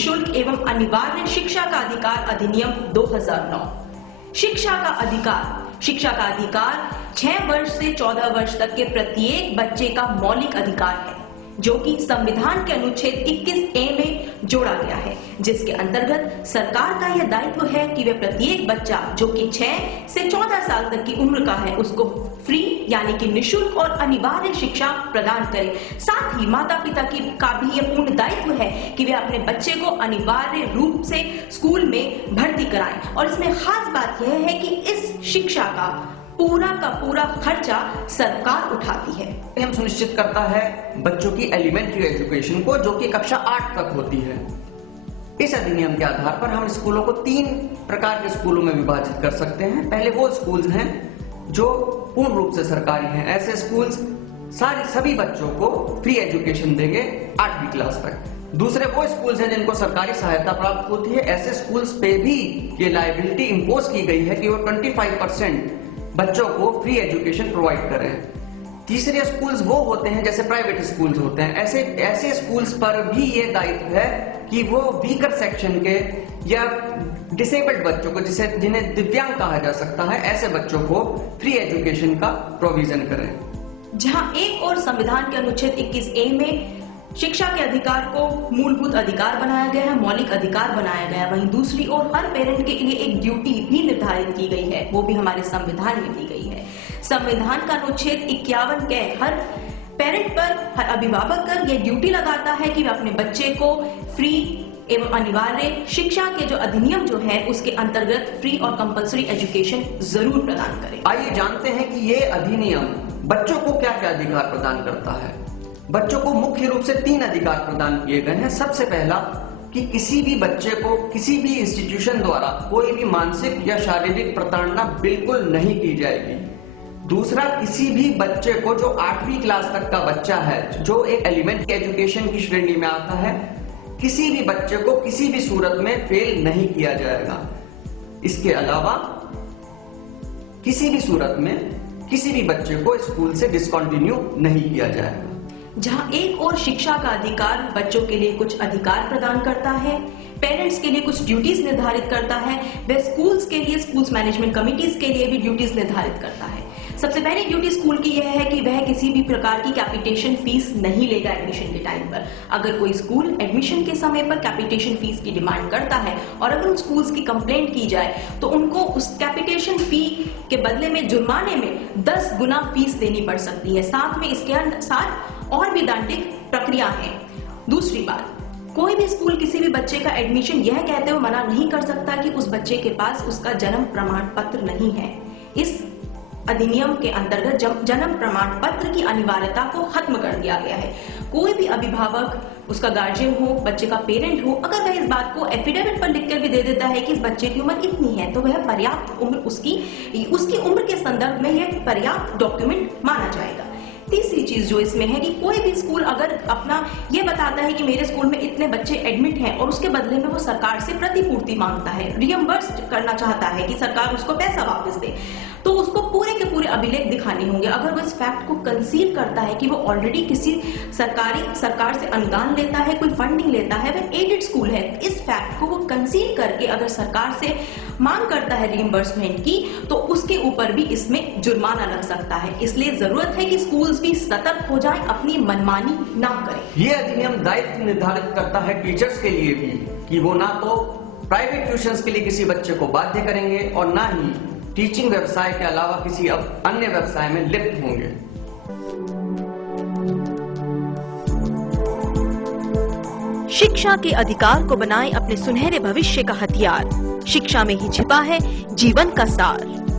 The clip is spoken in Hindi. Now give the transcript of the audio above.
निःशुल्क एवं अनिवार्य शिक्षा का अधिकार अधिनियम 2009। शिक्षा का अधिकार 6 वर्ष से 14 वर्ष तक के प्रत्येक बच्चे का मौलिक अधिकार है, जो कि संविधान के अनुच्छेद 21A में जोड़ा गया है, जिसके अंतर्गत सरकार का यह दायित्व है कि वे प्रत्येक बच्चा जो कि 6 से 14 साल तक की उम्र का है उसको फ्री यानी कि निःशुल्क और अनिवार्य शिक्षा प्रदान करें। साथ ही माता पिता का भी यह पूर्ण दायित्व है कि वे अपने बच्चे को अनिवार्य रूप से स्कूल में भर्ती कराएं। और इसमें खास बात यह है कि इस शिक्षा का पूरा खर्चा सरकार उठाती है। हम सुनिश्चित करता है बच्चों की एलिमेंट्री एजुकेशन को, जो कि कक्षा 8 तक होती है। इस अधिनियम के आधार पर हम स्कूलों को 3 प्रकार के स्कूलों में विभाजित कर सकते हैं। पहले वो स्कूल्स हैं जो पूर्ण रूप से सरकारी हैं। ऐसे स्कूल्स सभी बच्चों को फ्री एजुकेशन देंगे 8वीं क्लास तक। दूसरे वो स्कूल्स हैं जिनको सरकारी सहायता प्राप्त होती है। ऐसे स्कूल्स पे भी ये लायबिलिटी इंपोज की गई है कि वो 25% बच्चों को फ्री एजुकेशन प्रोवाइड करें। तीसरे स्कूल्स वो होते हैं जैसे प्राइवेट स्कूल्स होते हैं। ऐसे स्कूल्स पर भी ये दायित्व है कि वो वीकर सेक्शन के या डिसेबल्ड बच्चों को, जिन्हें दिव्यांग कहा जा सकता है, ऐसे बच्चों को फ्री एजुकेशन का प्रोविजन करें। जहां एक और संविधान के अनुच्छेद 21A में शिक्षा के अधिकार को मूलभूत अधिकार बनाया गया है, मौलिक अधिकार बनाया गया है, वहीं दूसरी ओर हर पेरेंट के लिए एक ड्यूटी भी निर्धारित की गई है, वो भी हमारे संविधान में दी गई है। संविधान का अनुच्छेद 51 के हर पेरेंट पर, हर अभिभावक पर यह ड्यूटी लगाता है कि वे अपने बच्चे को फ्री एवं अनिवार्य शिक्षा के जो अधिनियम जो है उसके अंतर्गत फ्री और कंपल्सरी एजुकेशन जरूर प्रदान करें। आइए जानते हैं कि ये अधिनियम बच्चों को क्या क्या अधिकार प्रदान करता है। बच्चों को मुख्य रूप से 3 अधिकार प्रदान किए गए हैं। सबसे पहला कि किसी भी बच्चे को किसी भी इंस्टीट्यूशन द्वारा कोई भी मानसिक या शारीरिक प्रताड़ना बिल्कुल नहीं की जाएगी। दूसरा, किसी भी बच्चे को जो 8वीं क्लास तक का बच्चा है, जो एक एलिमेंट्री एजुकेशन की श्रेणी में आता है, किसी भी बच्चे को किसी भी सूरत में फेल नहीं किया जाएगा। इसके अलावा किसी भी सूरत में किसी भी बच्चे को स्कूल से डिसकंटिन्यू नहीं किया जाएगा। जहां एक और शिक्षा का अधिकार बच्चों के लिए कुछ अधिकार प्रदान करता है, पेरेंट्स के लिए कुछ ड्यूटीज निर्धारित करता है, वह स्कूल्स के लिए, स्कूल्स मैनेजमेंट कमिटीज के लिए भी ड्यूटीज निर्धारित करता है। सबसे पहली ड्यूटी स्कूल की यह है कि वह किसी भी प्रकार की कैपिटेशन फीस नहीं लेगा एडमिशन के टाइम पर। अगर कोई स्कूल एडमिशन के समय पर कैपिटेशन फीस की डिमांड करता है और अगर उन स्कूल्स की कंप्लेंट की जाए तो उनको उस कैपिटेशन फी के बदले में जुर्माने में 10 गुना फीस देनी पड़ सकती है। साथ में इसके साथ और भी दंडिक प्रक्रिया है। दूसरी बात, कोई भी स्कूल किसी भी बच्चे का एडमिशन यह कहते हुए मना नहीं कर सकता कि उस बच्चे के पास उसका जन्म प्रमाण पत्र नहीं है। इस अधिनियम के अंतर्गत जन्म प्रमाण पत्र की अनिवार्यता को खत्म कर दिया गया है। कोई भी अभिभावक, उसका गार्जियन हो, बच्चे का पेरेंट हो, अगर वह इस बात को एफिडेविट पर लिखकर भी दे देता है कि इस बच्चे की उम्र इतनी है, तो वह पर्याप्त उम्र उसकी उम्र के संदर्भ में यह पर्याप्त डॉक्यूमेंट माना जाएगा। तीसरी चीज जो इसमें है कि कोई भी स्कूल अगर अपना ये बताता है कि मेरे स्कूल में इतने बच्चे एडमिट हैं और उसके बदले में वो सरकार से प्रतिपूर्ति मांगता है, रियम्बर्स करना चाहता है कि सरकार उसको पैसा वापस दे, तो उसको पूरे के पूरे अभिलेख दिखाने होंगे। अगर वो इस फैक्ट को कंसील करता है कि वो ऑलरेडी किसी सरकार से अनुदान लेता है, कोई फंडिंग लेता है, वह एडेड स्कूल है, इस फैक्ट को वो कंसील करके अगर सरकार से मांग करता है रियम्बर्समेंट की, तो उसके ऊपर भी इसमें जुर्माना लग सकता है। इसलिए जरूरत है कि स्कूल्स भी सतर्क हो जाएं, अपनी मनमानी ना करें। ये अधिनियम दायित्व निर्धारित करता है टीचर्स के लिए भी कि वो ना तो प्राइवेट ट्यूशंस के लिए किसी बच्चे को बाध्य करेंगे और ना ही टीचिंग व्यवसाय के अलावा किसी अन्य व्यवसाय में लिप्त होंगे। शिक्षा के अधिकार को बनाएं अपने सुनहरे भविष्य का हथियार। शिक्षा में ही छिपा है जीवन का सार।